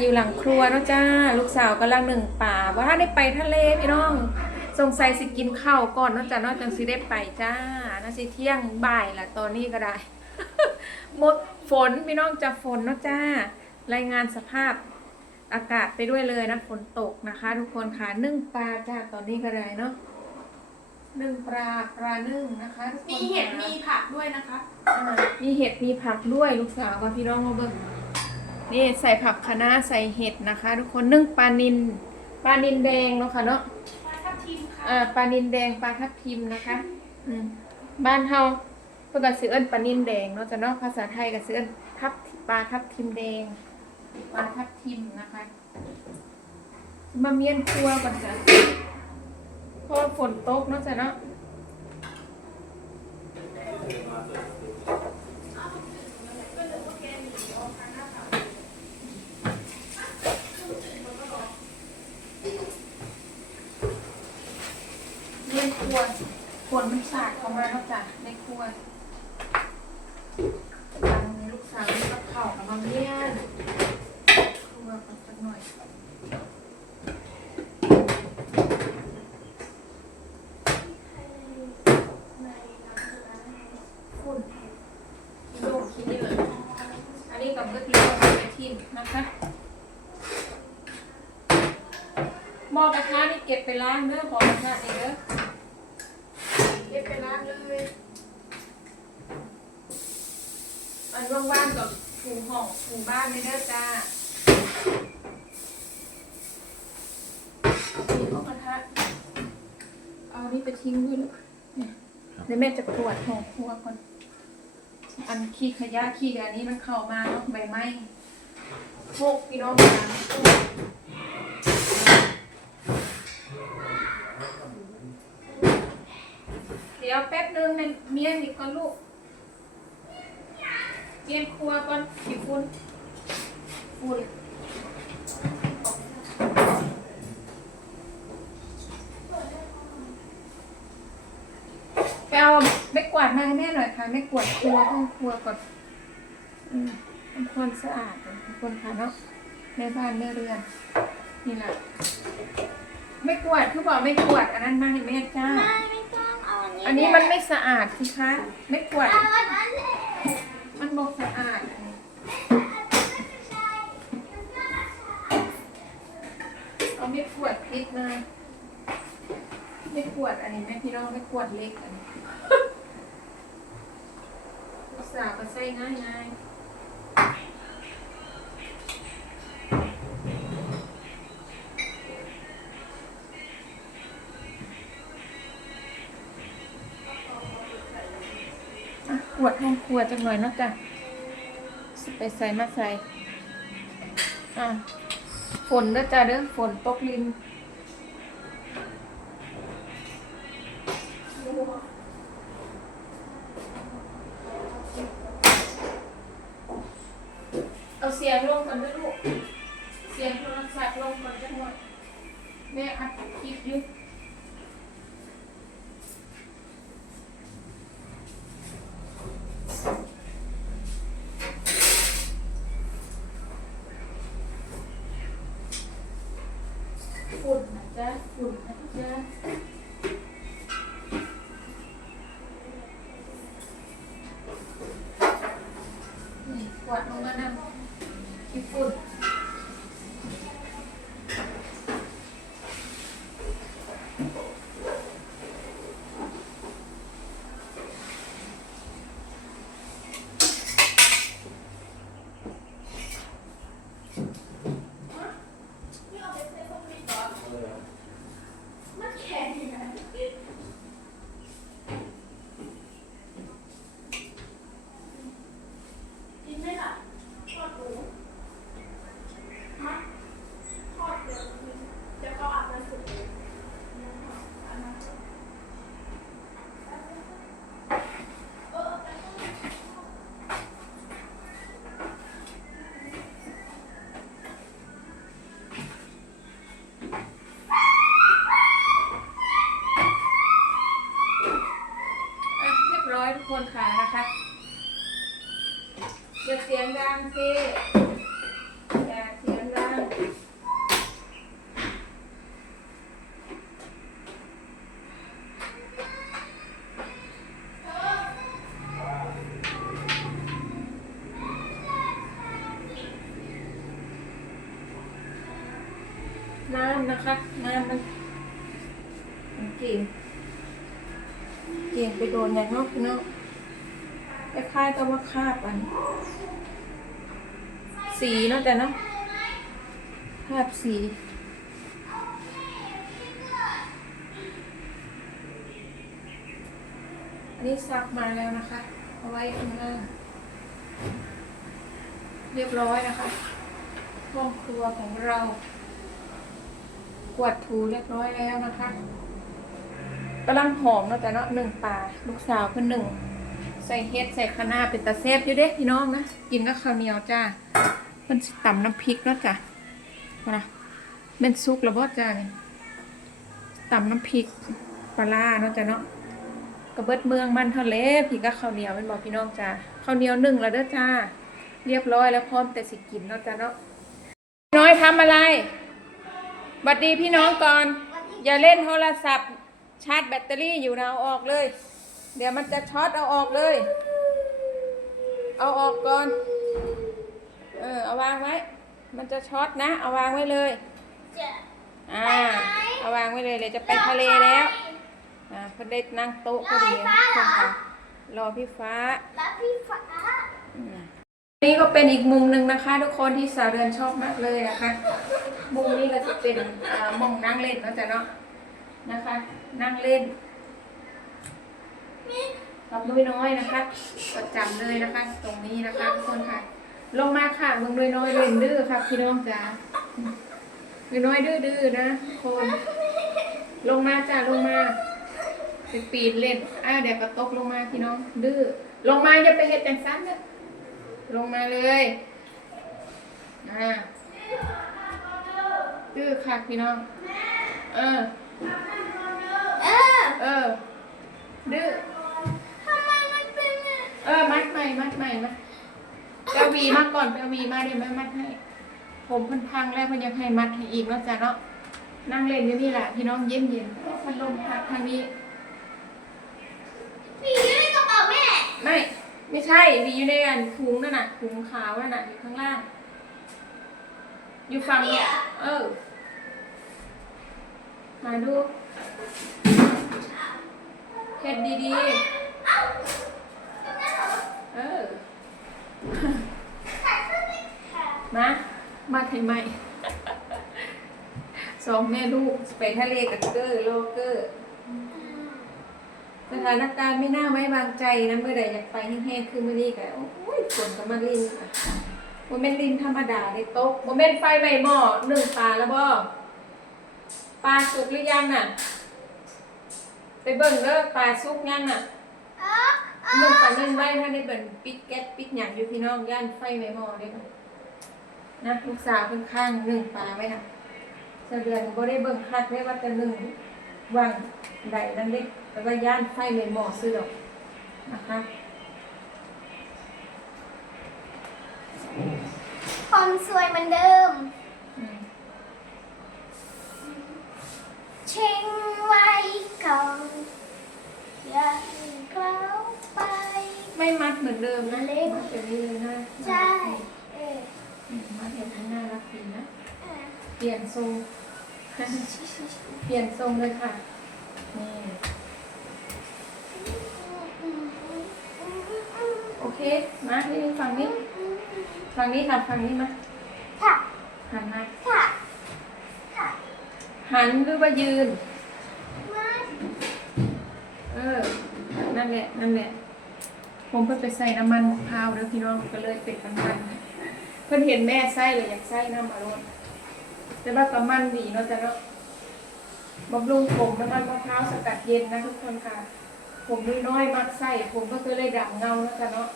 อยู่หลังครัวเนาะจ้า ลูกสาวกำลังหนึ่งป่าว่าถ้าได้ไปทะเลพี่น้องสงสัยสิกินข้าวก่อนเนาะจ้าเนาะจังสิได้ไปจ้าน่าสิเที่ยงบ่ายละตอนนี้ก็ได้หมดฝนพี่น้องจะฝนเนาะจ้า รายงานสภาพอากาศไปด้วยเลยนะฝนตกนะคะ ทุกคนค่ะนึ่งปลาจ้าตอนนี้ก็ได้เนาะนึ่งปลาปลานึ่งนะคะทุกคนมีเห็ดค่ะมีผักด้วยนะคะอ่ามีเห็ดมีผักด้วยลูกสาวกับพี่น้องมาเบิ่ง นี่ใส่ผักคะน้าใส่เห็ดนะคะ ทุกคนนึ่งปลานินปลานินแดงเนาะค่ะเนาะปลาทับทิมค่ะอ่าปลานินแดงปลาทับทิมนะคะอืมบ้านเฮาเพิ่นก็ซื้อเอิ้นปลานินแดงเนาะจ้ะเนาะภาษาไทยก็ซื้อเอิ้นทับปลาทับทิมแดงปลาทับทิมนะคะมาเมียนครัวก่อนจ้ะเพราะว่าฝนตกเนาะจ้ะเนาะ เลี้ยงครัวฝน มาแล้วจ้ะในครัวทางลูกสาวนี่ก็เข่ากับมาเลี้ยงครัวกันสักหน่อยโยกขี้นี่เยอันนี้กับเบิดเลี้ยงไปทิมนะคะหม้อกระทะนี่เก็บไปล้างเด้อบอกกระทะนี่เด้อ เก็บไปล้างเลย อัน ว่างๆกับถูห้องถูบ้านไม่ได้อจ้ามีข้าวกระทะเอานี่ไปทิ้งด้วยเลยเนี่ยเดี๋ยวแม่จะตรวจห้องครัวก่อน อันขี้ขยะขี้อันนี้มันเข้ามาเนาะใบไม้โคกพี่น้องมาเดี๋ยวแป๊บนึงมันเมียอีกก่อนลูก เตรียมครัวก่อนขี้ฝุ่นฝุ่นไปเอาไม่กวาดมาให้แม่หน่อยค่ะไม่กวาดครัวห้องครัวก่อนอืมทำความสะอาดก่อนทุกคนค่ะเนาะแม่บ้านแม่เรือน นี่แหละไม่กวาดคือบอกไม่กวาดอันนั้นมาให้แม่จ้า ไม่ไม่ต้องเอาอันนี้อันนี้มันไม่สะอาดสิคะไม่กวาด เอาอันนั้นแหละมัน บอกสะอาดเอาไม่ขวดพริกมาไม่ขวดอันนี้แม่พี่น้องไม่ขวดเล็กอันนี้อุตส่าห์มาใส่ง่ายง่ายขวดห้องขวดจังหน่อยเนาะจ้ะ ไปใส่มาใส่ อะ ฝนเด้อจ้าเด้อฝนตกลินเอาเสียงลงก่อนเด้อลูก เสียงโทรศัพท์ลงก่อนจังหวะแม่อัดคลิปอยู่ฝุ่น นะจ๊ะฝุ่ จะเสียงดังสิอย่าเสียงดังน้ำนะคะ น้ำมันมันกินกินไปโดนอย่างนอกนาะ คล้ายๆกับว่าคาบอัน สีเนาะแต่เนาะคาบสีอันนี้ซักมาแล้วนะคะ เอาไว้ข้างล่าเรียบร้อยนะคะ ห้องครัวของเรา กวาดถูเรียบร้อยแล้วนะคะกำลังหอมเนาะแต่เนาะหนึ่งป่าลูกสาวเพิ่นหนึ่ง ใส่เฮ็ดใส่คะน้าเป็นตาเซฟอยู่เด้พี่น้องนะกินกับข้าวเหนียวจ้าเพิ่นสิตำน้ำพริกเนาะจ้ะมานะเป็นซุกแล้วบ่จ้านี่ตำน้ำพริกปลาร้าเนาะจ้ะเนาะกระเบิดเมืองมันทะเลพี่กับข้าวเหนียวเป็นบอกพี่น้องจ้าข้าวเหนียวหนึ่งแล้วเด้อจ้า เรียบร้อยแล้วพร้อมแต่สิกินเนาะจ้ะเนาะน้อยทำอะไรบัดดีพี่น้องก่อน อย่าเล่นโทรศัพท์ชาร์จแบตเตอรี่อยู่นะเอาออกเลย เดี๋ยวมันจะช็อตเอาออกเลย เอาออกก่อน เออเอาวางไว้ มันจะช็อตนะ เอาวางไว้เลยจะอ่า เอาวางไว้เลยเดี๋ยวจะไปทะเลแล้ว อ่าเพิ่นได้นั่งโต๊ะพอดีนะเพิ่นค่ะรอพี่ฟ้ารับพี่ฟ้านี่ก็เป็นอีกมุมหนึ่งนะคะ ทุกคนที่สาวเดือนชอบมากเลยนะคะ มุมนี้ก็จะเป็นอ่ามองนั่งเล่นเนาะจ๊ะเนาะนะคะ นั่งเล่น กับนุ้ยน้อยนะคะประจำเลยนะคะ ตรงนี้นะคะทุกคนค่ะ ลงมาค่ะเมืองนุ้ยน้อยเล่นดื้อค่ะพี่น้องจ๋านุ้ยน้อยดื้อดื้อๆนะคน ลงมาจ้าลงมาไปปีนเล่นอ่าเดี๋ยวก็ตกลงมาพี่น้อง ดื้อลงมาอย่าไปเห็ดจังซั้นเด้อลงมาเลยอ่าดื้อค่ะพี่น้อง เออ เออเออดื้อ ใหม่มัดใหม่มาไปเอาหวีมาก่อนไปเอาหวีมาเดี๋ยวแม่มัดให้ ผมเพันพังแล้วเพันยังให้มัดให้อีกเนาะจ้ะเนาะนั่งเล่นอยู่นี่แหละพี่น้องเย็นเย็นๆพัดลมพัดทางนี้มีอยู่ในกระเป๋าแม่ ไม่ ไม่ใช่หวีอยู่ในอันถุงนั่นน่ะถุงขาวนั่นน่ะอยู่ข้างล่าง อยู่ฝั่งนี้เออหาดูเฮ็ดดีๆ เออ มา มาไทยใหม่สองแม่ลูกไปทะเลกับเกอร์โลเกอร์สถานการณ์ไม่น่าไว้วางใจนะเมื่อใดอยากไปแห้งๆคือมื่อนี้ก็โอ้ยฝนก็มาลินค่ะโมเมนลินธรรมดาในโต๊ะโมเมนไฟใบหม้อหนึ่งปลาแล้วบ่ปลาสุกหรือยังน่ะ ไปเบิ่งเด้อปลาสุกยังน่ะเออหนึ่งปลาหนึ่งไว้ถ้าได้เบิ่งปิดแก๊สปิดหยังอยู่พี่น้องย่านไฟใบหม้อเด้อ นะลูกสาวเพิ่นข้างหนึ่งปลาไว้น่ะเสะเดือนบ่ได้เบิ่งคัดได้ว่าแต่หนึ่งวางใดนั่นเด้แต่ว่าย่านไฟใบหม้อซื้อดอกนะคะคนสวยเหมือนเดิมอืมเช็งไว้ก่อนอย่าให้กล่าวไป ไม่มัดเหมือนเดิมนะเล็กมัดแบบนี้เลยนะใช่ เอออืมมัดแบบนี้น่ารักดีนะเออเปลี่ยนทรง เปลี่ยนทรงเลยค่ะ นี่ โอเค มาที่ฝั่งนี้ ฝั่งนี้ค่ะฝั่งนี้มาค่ะหันมาค่ะค่ะหันหรือว่ายืนมาเออ นั่นแหละ นั่นแหละ ผมเพิ่งไปใส่น้ำมันมะพร้าวแล้วพี่น้องก็เลยเป็นน้ำมัน เพิ่นเห็นแม่ใส่เลยอยากใส่น้ำอารมณ์แต่ว่าก็มันดีเนาะแต่เนาะบำรุงผมน้ำมันมะพร้าวสกัดเย็นนะทุกคนค่ะ ผมน้อยๆมักใส่ผมก็คือเลยดับเงาแล้วกันเนาะ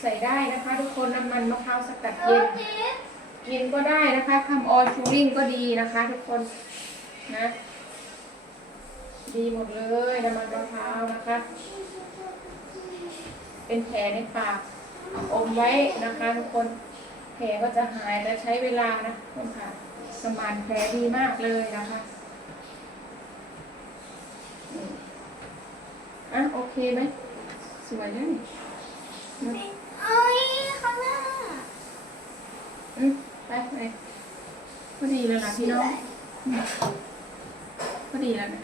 ใส่ได้นะคะทุกคนน้ำมันมะพร้าวสกัดเย็นกินก็ได้นะคะคำออชูริงก็ดีนะคะ ทุกคนนะ ดีหมดเลยน้ำมันมะพร้าวนะคะ เป็นแผลในปาก อมไว้นะคะทุกคนแผลก็จะหายและใช้เวลานะคุณค่ะสมานแผลดีมากเลยนะคะอะโอเคไหมสวยนะโอ้ยข้างหน้าอืมไปไปพอดีแล้วนะพี่น้องพอดีแล้วนะ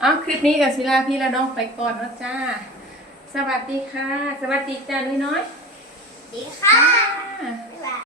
เอาคลิปนี้กับศิลาพี่และน้องไปก่อนนะจ้า สวัสดีค่ะ สวัสดีจ้าน้อยน้อยดีค่ะ